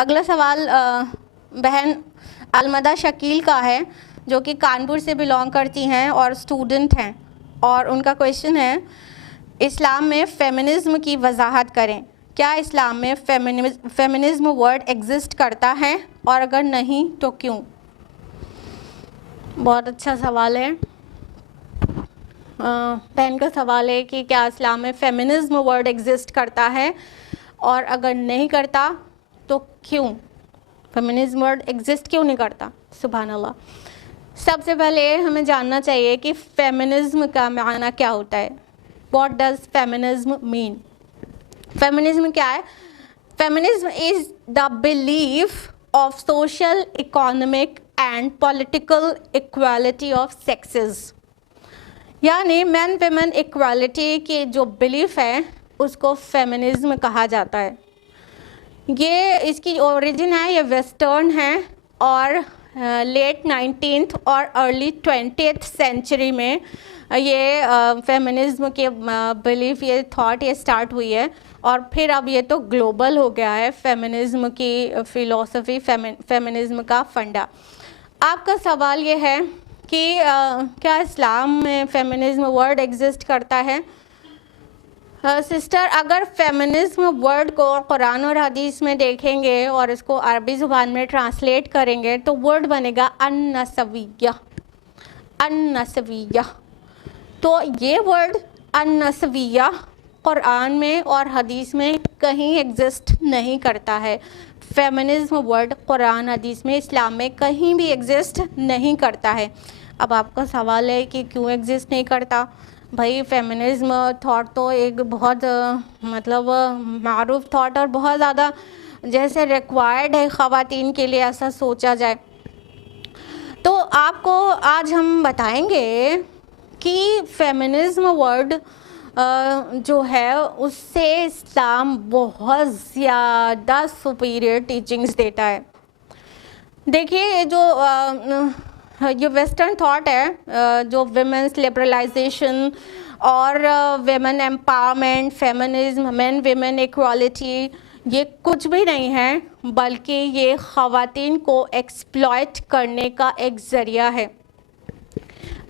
اگلا سوال بہن المدہ شکیل کا ہے جو کہ کانپور سے بلانگ کرتی ہیں اور اسٹوڈنٹ ہیں، اور ان کا کویشچن ہے اسلام میں فیمنزم کی وضاحت کریں۔ کیا اسلام میں فیمنزم ورڈ ایگزسٹ کرتا ہے اور اگر نہیں تو کیوں؟ بہت اچھا سوال ہے۔ بہن کا سوال ہے کہ کیا اسلام میں فیمنزم ورڈ ایگزسٹ کرتا ہے اور اگر نہیں کرتا تو کیوں؟ فیمنزم ورڈ ایگزسٹ کیوں نہیں کرتا؟ سبحان اللہ۔ سب سے پہلے ہمیں جاننا چاہیے کہ فیمنزم کا معنی کیا ہوتا ہے۔ What does feminism mean? Feminism کیا ہے؟ Feminism is the belief of social, economic and political equality of sexes, یعنی مین ویمن ایکوالٹی کی جو بلیف ہے اس کو فیمنزم کہا جاتا ہے۔ یہ اس کی اوریجن ہے، یہ ویسٹرن ہے اور لیٹ 19th اور ارلی 20th سینچری میں یہ فیمنزم کے بلیف، یہ تھاٹ یہ سٹارٹ ہوئی ہے اور پھر اب یہ تو گلوبل ہو گیا ہے فیمنزم کی فلسفی، فیمنزم کا فنڈا۔ آپ کا سوال یہ ہے کہ کیا اسلام میں فیمنزم ورڈ ایگزسٹ کرتا ہے؟ سسٹر، اگر فیمنزم ورڈ کو قرآن اور حدیث میں دیکھیں گے اور اس کو عربی زبان میں ٹرانسلیٹ کریں گے تو ورڈ بنے گا النسویہ، النسویہ۔ تو یہ ورڈ النسویہ قرآن میں اور حدیث میں کہیں ایگزسٹ نہیں کرتا ہے۔ فیمنزم ورڈ قرآن حدیث میں اسلام میں کہیں بھی ایگزسٹ نہیں کرتا ہے۔ اب آپ کا سوال ہے کہ کیوں ایگزسٹ نہیں کرتا؟ بھائی فیمنزم تھاٹ تو ایک بہت معروف تھاٹ اور بہت زیادہ جیسے ریکوائرڈ ہے خواتین کے لیے، ایسا سوچا جائے تو آپ کو آج ہم بتائیں گے کہ فیمنزم ورڈ جو ہے اس سے اسلام بہت زیادہ سپیریئر ٹیچنگز دیتا ہے۔ دیکھیے جو یہ ویسٹرن تھاٹ ہے، جو ویمنس لبرلائزیشن اور ویمن امپاورمنٹ، فیمنزم، مین ویمن ایکوالٹی، یہ کچھ بھی نہیں ہے بلکہ یہ خواتین کو ایکسپلائٹ کرنے کا ایک ذریعہ ہے۔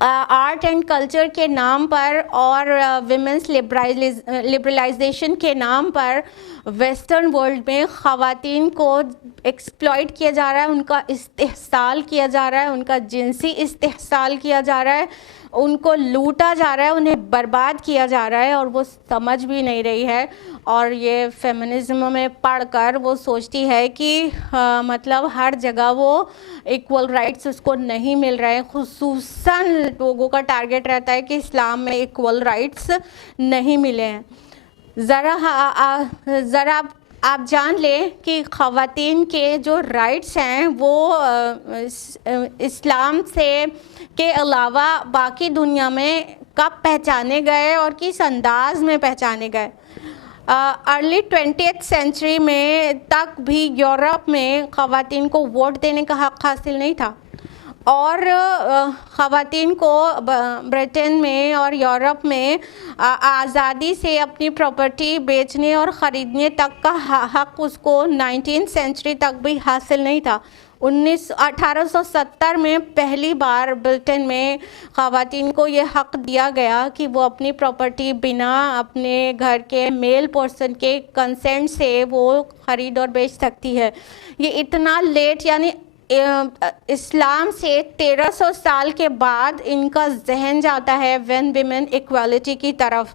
آرٹ اینڈ کلچر کے نام پر اور ویمنس لبرلائزیشن کے نام پر ویسٹرن ورلڈ میں خواتین کو ایکسپلائٹ کیا جا رہا ہے، ان کا استحصال کیا جا رہا ہے، ان کا جنسی استحصال کیا جا رہا ہے، ان کو لوٹا جا رہا ہے، انہیں برباد کیا جا رہا ہے اور وہ سمجھ بھی نہیں رہی ہے۔ اور یہ فیمنزم میں پڑھ کر وہ سوچتی ہے کہ مطلب ہر جگہ وہ ایکول رائٹس اس کو نہیں مل رہے، خصوصاً لوگوں کا ٹارگٹ رہتا ہے کہ اسلام میں ایکول رائٹس نہیں ملے ہیں۔ ذرا آپ جان لیں کہ خواتین کے جو رائٹس ہیں وہ اسلام سے کے علاوہ باقی دنیا میں کب پہچانے گئے اور کس انداز میں پہچانے گئے۔ ارلی 20th سینچری میں تک بھی یورپ میں خواتین کو ووٹ دینے کا حق حاصل نہیں تھا، اور خواتین کو برطن میں اور یورپ میں آزادی سے اپنی پراپرٹی بیچنے اور خریدنے تک کا حق اس کو 19th سینچری تک بھی حاصل نہیں تھا۔ 1870 میں پہلی بار برطن میں خواتین کو یہ حق دیا گیا کہ وہ اپنی پراپرٹی بنا اپنے گھر کے میل پرسن کے کنسنٹ سے وہ خرید اور بیچ سکتی ہے۔ یہ اتنا لیٹ، یعنی اسلام سے 1300 سال کے بعد ان کا ذہن جاتا ہے وین ویمن ایکوالٹی کی طرف۔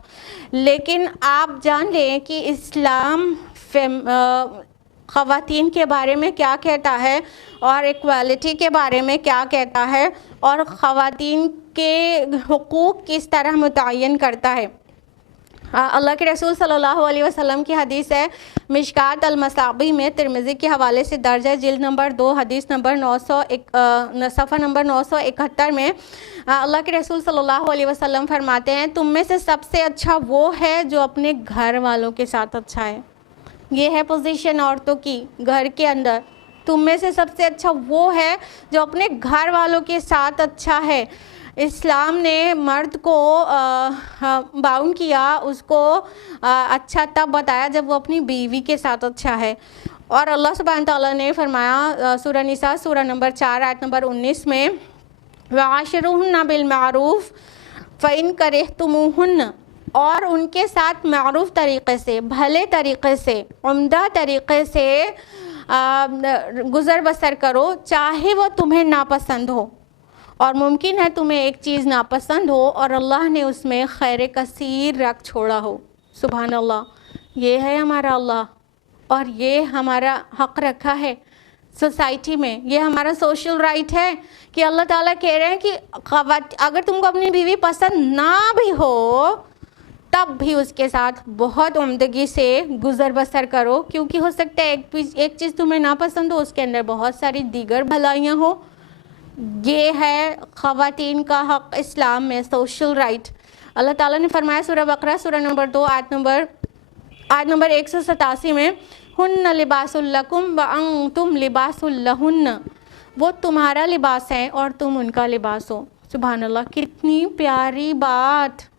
لیکن آپ جان لیں کہ اسلام خواتین کے بارے میں کیا کہتا ہے اور ایکوالٹی کے بارے میں کیا کہتا ہے اور خواتین کے حقوق کس طرح متعین کرتا ہے۔ اللہ کے رسول صلی اللہ علیہ وسلم کی حدیث ہے، مشکات المصابیح میں ترمذی کے حوالے سے درج ہے، جلد نمبر 2 حدیث نمبر 900 صفحہ نمبر 971 میں اللہ کے رسول صلی اللہ علیہ وسلم فرماتے ہیں، تم میں سے سب سے اچھا وہ ہے جو اپنے گھر والوں کے ساتھ اچھا ہے۔ یہ ہے پوزیشن عورتوں کی گھر کے اندر، تم میں سے سب سے اچھا وہ ہے جو اپنے گھر والوں کے ساتھ اچھا ہے۔ اسلام نے مرد کو باؤنڈ کیا، اس کو اچھا تب بتایا جب وہ اپنی بیوی کے ساتھ اچھا ہے، اور اللہ سبحانہ تعالیٰ نے فرمایا سورہ نساء سورہ نمبر 4 آیت نمبر 19 میں وَعَاشِرُوهُنَّ بِالْمَعْرُوفِ فَإِنْ كَرِهْتُمُوهُنَّ، اور ان کے ساتھ معروف طریقے سے، بھلے طریقے سے، عمدہ طریقے سے گزر بسر کرو، چاہے وہ تمہیں ناپسند ہو، اور ممکن ہے تمہیں ایک چیز ناپسند ہو اور اللہ نے اس میں خیر کثیر رکھ چھوڑا ہو۔ سبحان اللہ، یہ ہے ہمارا اللہ، اور یہ ہمارا حق رکھا ہے سوسائٹی میں، یہ ہمارا سوشل رائٹ ہے کہ اللہ تعالیٰ کہہ رہے ہیں کہ اگر تم کو اپنی بیوی پسند نہ بھی ہو تب بھی اس کے ساتھ بہت عمدگی سے گزر بسر کرو، کیونکہ ہو سکتا ہے ایک چیز تمہیں ناپسند ہو، اس کے اندر بہت ساری دیگر بھلائیاں ہو۔ یہ ہے خواتین کا حق اسلام میں، سوشل رائٹ۔ اللہ تعالیٰ نے فرمایا سورہ بقرہ سورہ نمبر 2 آیت نمبر 187 میں ہن لباس لکم وانتم لباس لہن، وہ تمہارا لباس ہے اور تم ان کا لباس ہو۔ سبحان اللہ، کتنی پیاری بات!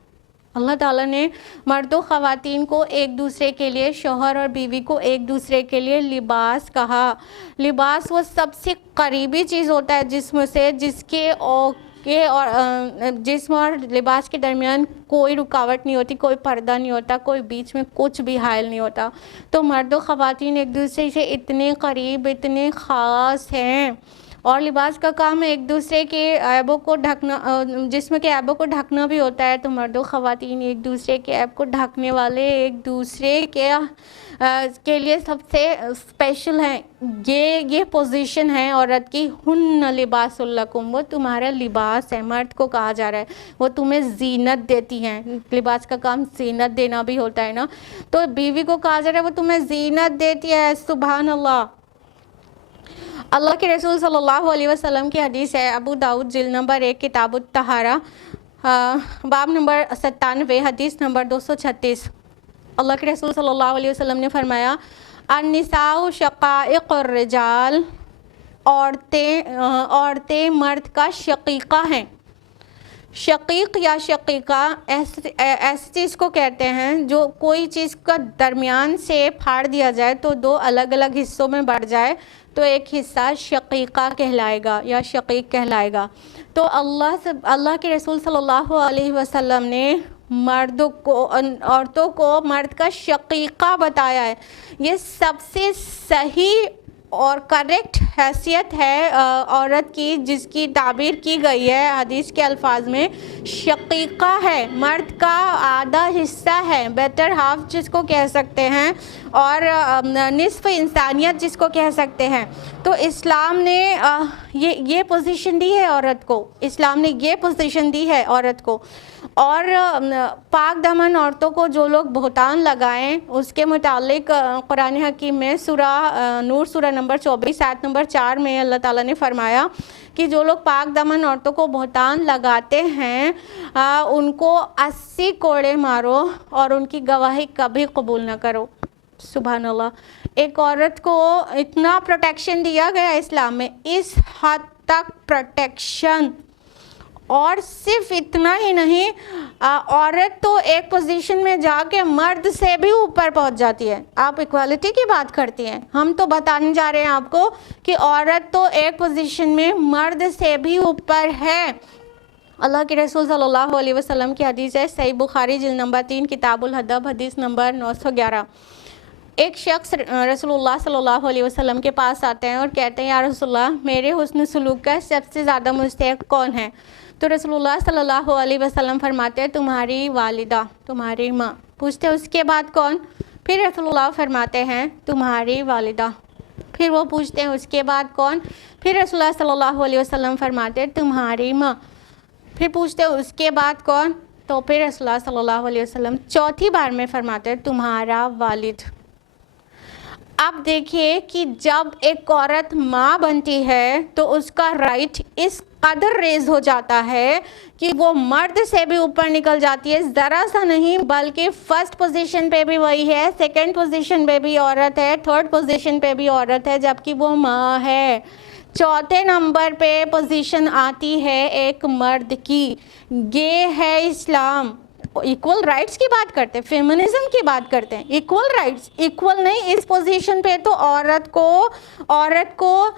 اللہ تعالیٰ نے مرد و خواتین کو ایک دوسرے کے لیے، شوہر اور بیوی کو ایک دوسرے کے لیے لباس کہا۔ لباس وہ سب سے قریبی چیز ہوتا ہے جسم سے، جس کے اور جسم اور لباس کے درمیان کوئی رکاوٹ نہیں ہوتی، کوئی پردہ نہیں ہوتا، کوئی بیچ میں کچھ بھی حائل نہیں ہوتا۔ تو مرد و خواتین ایک دوسرے سے اتنے قریب، اتنے خاص ہیں، اور لباس کا کام ایک دوسرے کے عیبوں کو ڈھکنا، جسم کے عیبوں کو ڈھکنا بھی ہوتا ہے۔ تو مرد و خواتین ایک دوسرے کے عیب کو ڈھکنے والے، ایک دوسرے کے لیے سب سے اسپیشل ہیں۔ یہ پوزیشن ہے عورت کی، ہن لباس لکم، وہ تمہارا لباس ہے۔ مرد کو کہا جا رہا ہے وہ تمہیں زینت دیتی ہیں، لباس کا کام زینت دینا بھی ہوتا ہے نا، تو بیوی کو کہا جا رہا ہے وہ تمہیں زینت دیتی ہے۔ سبحان اللہ! اللہ کے رسول صلی اللہ علیہ وسلم کی حدیث ہے، ابو داؤد جلد نمبر 1 کتاب الطہارہ باب نمبر 97 حدیث نمبر 236۔ اللہ کے رسول صلی اللہ علیہ وسلم نے فرمایا النساء شقائق الرجال، عورتیں مرد کا شقیقہ ہیں۔ شقیق یا شقیقہ ایسی چیز کو کہتے ہیں جو کوئی چیز کا درمیان سے پھاڑ دیا جائے تو دو الگ الگ حصوں میں بڑھ جائے تو ایک حصہ شقیقہ کہلائے گا یا شقیق کہلائے گا۔ تو اللہ کے رسول صلی اللہ علیہ وسلم نے عورتوں کو مرد کا شقیقہ بتایا ہے۔ یہ سب سے صحیح اور کریکٹ حیثیت ہے عورت کی، جس کی تعبیر کی گئی ہے حدیث کے الفاظ میں، شقیقہ ہے، مرد کا آدھا حصہ ہے، بیٹر ہاف جس کو کہہ سکتے ہیں، اور نصف انسانیت جس کو کہہ سکتے ہیں۔ تو اسلام نے یہ پوزیشن دی ہے عورت کو، اسلام نے یہ پوزیشن دی ہے عورت کو۔ اور پاک دامن عورتوں کو جو لوگ بہتان لگائیں، اس کے متعلق قرآن حکیم میں سورہ نور سورہ نمبر 24 آیت نمبر 4 میں اللہ تعالیٰ نے فرمایا کہ جو لوگ پاک دامن عورتوں کو بہتان لگاتے ہیں ان کو 80 کوڑے مارو اور ان کی گواہی کبھی قبول نہ کرو۔ سبحان اللہ! ایک عورت کو اتنا پروٹیکشن دیا گیا اسلام میں، اس حد تک پروٹیکشن، اور صرف اتنا ہی نہیں، عورت تو ایک پوزیشن میں جا کے مرد سے بھی اوپر پہنچ جاتی ہے۔ آپ ایکوالٹی کی بات کرتی ہیں، ہم تو بتانے جا رہے ہیں آپ کو کہ عورت تو ایک پوزیشن میں مرد سے بھی اوپر ہے۔ اللہ کے رسول صلی اللہ علیہ وسلم کی حدیث ہے، صحیح بخاری جلد نمبر 3 کتاب الادب حدیث نمبر 911۔ ایک شخص رسول اللہ صلی اللہ علیہ وسلم کے پاس آتے ہیں اور کہتے ہیں یا رسول اللہ، میرے حسن سلوک کا سب سے زیادہ مستحق کون ہے؟ تو رسول اللہ صلی اللہ علیہ وسلم فرماتے ہیں تمہاری والدہ، تمہاری ماں۔ پوچھتے ہیں اس کے بعد کون؟ پھر رسول اللہ فرماتے ہیں تمہاری والدہ۔ پھر وہ پوچھتے ہیں اس کے بعد کون؟ پھر رسول اللہ صلی اللہ علیہ وسلم فرماتے ہیں تمہاری ماں۔ پھر پوچھتے ہیں اس کے بعد کون؟ تو پھر رسول اللہ صلی اللہ علیہ وسلم چوتھی بار میں فرماتے ہیں تمہارا والد۔ اب دیکھیے کہ جب ایک عورت ماں بنتی ہے تو اس کا رائٹ اس قدر ریز ہو جاتا ہے کہ وہ مرد سے بھی اوپر نکل جاتی ہے، ذرا سا نہیں بلکہ فرسٹ پوزیشن پہ بھی وہی ہے، سیکنڈ پوزیشن پہ بھی عورت ہے، تھرڈ پوزیشن پہ بھی عورت ہے، جبکہ وہ ماں ہے۔ چوتھے نمبر پہ پوزیشن آتی ہے ایک مرد کی۔ یہ ہے اسلام۔ ایکول رائٹس کی بات کرتے ہیں, فیمنزم کی بات کرتے ہیں, ایکول رائٹس, ایکول نہیں, اس پوزیشن پہ تو عورت کو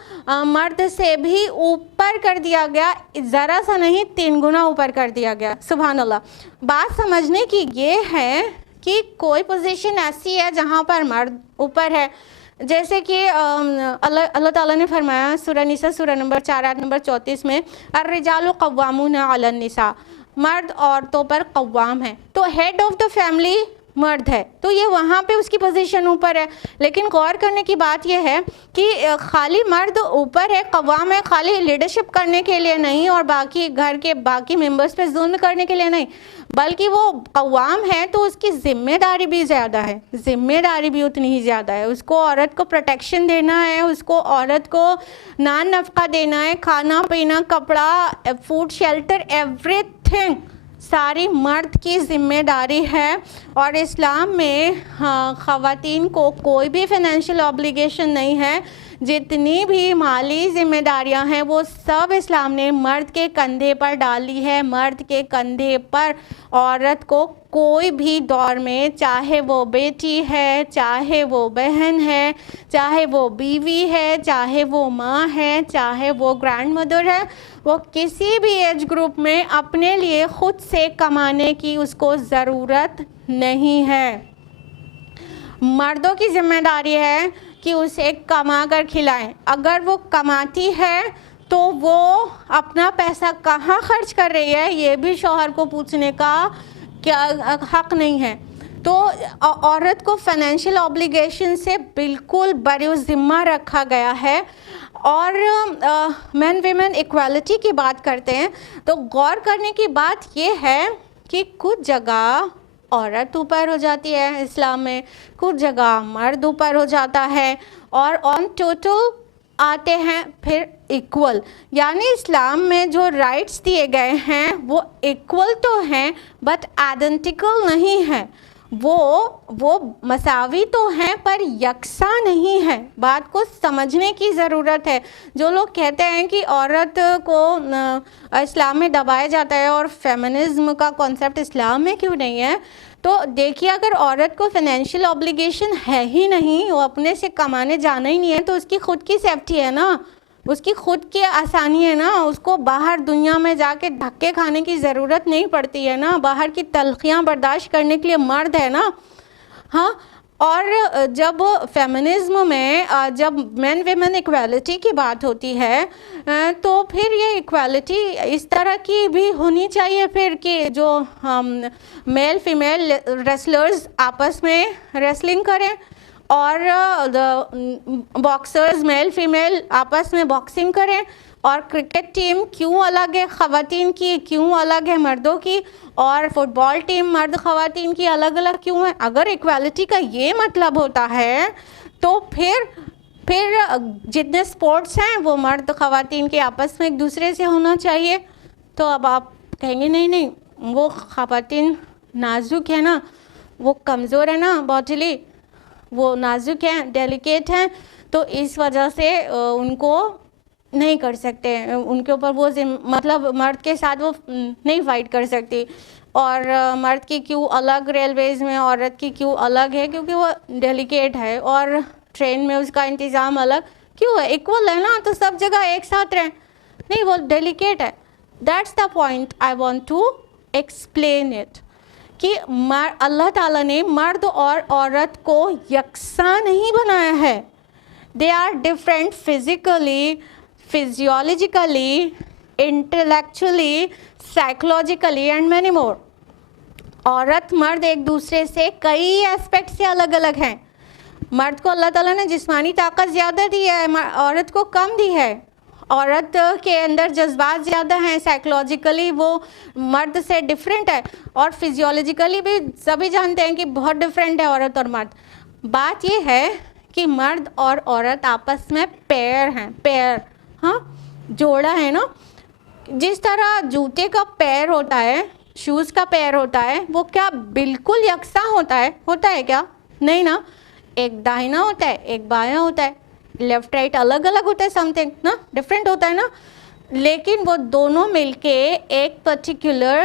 مرد سے بھی اوپر کر دیا گیا, ذرا سا نہیں 3 گنا اوپر کر دیا گیا. سبحان اللہ. بات سمجھنے کی یہ ہے کہ کوئی پوزیشن ایسی ہے جہاں پر مرد اوپر ہے, جیسے کہ اللہ تعالیٰ نے فرمایا سورہ نساء سورہ نمبر 4 آیت نمبر 34 میں, الرجال قوامون علی النساء, مرد عورتوں پر قوام ہے. تو ہیڈ آف دا فیملی مرد ہے, تو یہ وہاں پہ اس کی پوزیشن اوپر ہے. لیکن غور کرنے کی بات یہ ہے کہ خالی مرد اوپر ہے, قوام ہے, خالی لیڈرشپ کرنے کے لیے نہیں اور باقی گھر کے باقی ممبرز پہ ظلم کرنے کے لیے نہیں, بلکہ وہ قوام ہے تو اس کی ذمہ داری بھی زیادہ ہے, ذمہ داری بھی اتنی ہی زیادہ ہے. اس کو عورت کو پروٹیکشن دینا ہے, اس کو عورت کو نان نفقہ دینا ہے, کھانا پینا, کپڑا, فوڈ, شیلٹر, ایوری تھنگ ساری مرد کی ذمہ داری ہے. اور اسلام میں خواتین کو کوئی بھی فائنینشیل آبلیگیشن نہیں ہے. جتنی بھی مالی ذمہ داریاں ہیں وہ سب اسلام نے مرد کے کندھے پر ڈالی ہے. مرد کے کندھے پر عورت کو کوئی بھی دور میں, چاہے وہ بیٹی ہے, چاہے وہ بہن ہے, چاہے وہ بیوی ہے, چاہے وہ ماں ہے, چاہے وہ گرینڈ مدر ہے, وہ کسی بھی ایج گروپ میں اپنے لیے خود سے کمانے کی اس کو ضرورت نہیں ہے. مردوں کی ذمہ داری ہے کہ اسے کما کر کھلائیں. اگر وہ کماتی ہے تو وہ اپنا پیسہ کہاں خرچ کر رہی ہے یہ بھی شوہر کو پوچھنے کا کیا حق نہیں ہے. تو عورت کو فائنینشیل آبلیگیشن سے بالکل بری ذمہ رکھا گیا ہے. اور مین ویمن ایکوالٹی کی بات کرتے ہیں تو غور کرنے کی بات یہ ہے کہ کچھ جگہ عورت اوپر ہو جاتی ہے اسلام میں, کچھ جگہ مرد اوپر ہو جاتا ہے, اور آن ٹوٹل آتے ہیں پھر ایکول. یعنی اسلام میں جو رائٹس دیے گئے ہیں وہ ایکول تو ہیں بٹ آئیڈینٹیکل نہیں ہیں. وہ مساوی تو ہیں پر یکساں نہیں ہے. بات کو سمجھنے کی ضرورت ہے. جو لوگ کہتے ہیں کہ عورت کو اسلام میں دبایا جاتا ہے اور فیمنزم کا کانسیپٹ اسلام میں کیوں نہیں ہے, تو دیکھیے اگر عورت کو فائنینشیل آبلیگیشن ہے ہی نہیں, وہ اپنے سے کمانے جانا ہی نہیں ہے, تو اس کی خود کی سیفٹی ہے نا, اس کی خود کی آسانی ہے نا, اس کو باہر دنیا میں جا کے دھکے کھانے کی ضرورت نہیں پڑتی ہے نا, باہر کی تلخیاں برداشت کرنے کے لیے مرد ہے نا. ہاں. اور جب فیمنزم میں جب مین ویمن ایکوالٹی کی بات ہوتی ہے تو پھر یہ ایکوالٹی اس طرح کی بھی ہونی چاہیے پھر کہ جو میل فیمیل ریسلرز آپس میں ریسلنگ کریں, اور باکسرز میل فیمیل آپس میں باکسنگ کریں, اور کرکٹ ٹیم کیوں الگ ہے خواتین کی, کیوں الگ ہے مردوں کی, اور فٹ بال ٹیم مرد خواتین کی الگ الگ کیوں ہے. اگر ایکوالٹی کا یہ مطلب ہوتا ہے تو پھر جتنے سپورٹس ہیں وہ مرد خواتین کے آپس میں ایک دوسرے سے ہونا چاہیے. تو اب آپ کہیں گے نہیں وہ خواتین نازک ہے نا, وہ کمزور ہے نا باڈیلی, وہ نازک ہیں, ڈیلیکیٹ ہیں, تو اس وجہ سے ان کو نہیں کر سکتے, ان کے اوپر وہ مطلب مرد کے ساتھ وہ نہیں فائٹ کر سکتی. اور مرد کی کیوں الگ ریلویز میں, عورت کی کیوں الگ ہے, کیونکہ وہ ڈیلیکیٹ ہے, اور ٹرین میں اس کا انتظام الگ کیوں ہے, ایکول ہے نا, تو سب جگہ ایک ساتھ رہیں, نہیں وہ ڈیلیکیٹ ہے. That's the point I want to explain it, کہ اللہ تعالیٰ نے مرد اور عورت کو یکساں نہیں بنایا ہے. They are different physically, physiologically, intellectually, psychologically and many more. عورت مرد ایک دوسرے سے کئی ایسپیکٹ سے الگ الگ ہیں. مرد کو اللہ تعالیٰ نے جسمانی طاقت زیادہ دی ہے, عورت کو کم دی ہے. عورت کے اندر جذبات زیادہ ہیں, سائیکولوجیکلی وہ مرد سے ڈفرینٹ ہے, اور فزیولوجیکلی بھی سبھی جانتے ہیں کہ بہت ڈفرینٹ ہے عورت اور مرد. بات یہ ہے کہ مرد اور عورت آپس میں پیر ہیں, پیر, ہاں جوڑا ہے نا. جس طرح جوتے کا پیر ہوتا ہے, شوز کا پیر ہوتا ہے, وہ کیا بالکل یکساں ہوتا ہے کیا؟ نہیں نا, ایک داہنا ہوتا ہے, ایک بایاں ہوتا ہے, لیفٹ رائٹ الگ الگ ہوتا ہے, سم تھنگ نا ڈفرینٹ ہوتا ہے نا. لیکن وہ دونوں مل کے ایک پرٹیکولر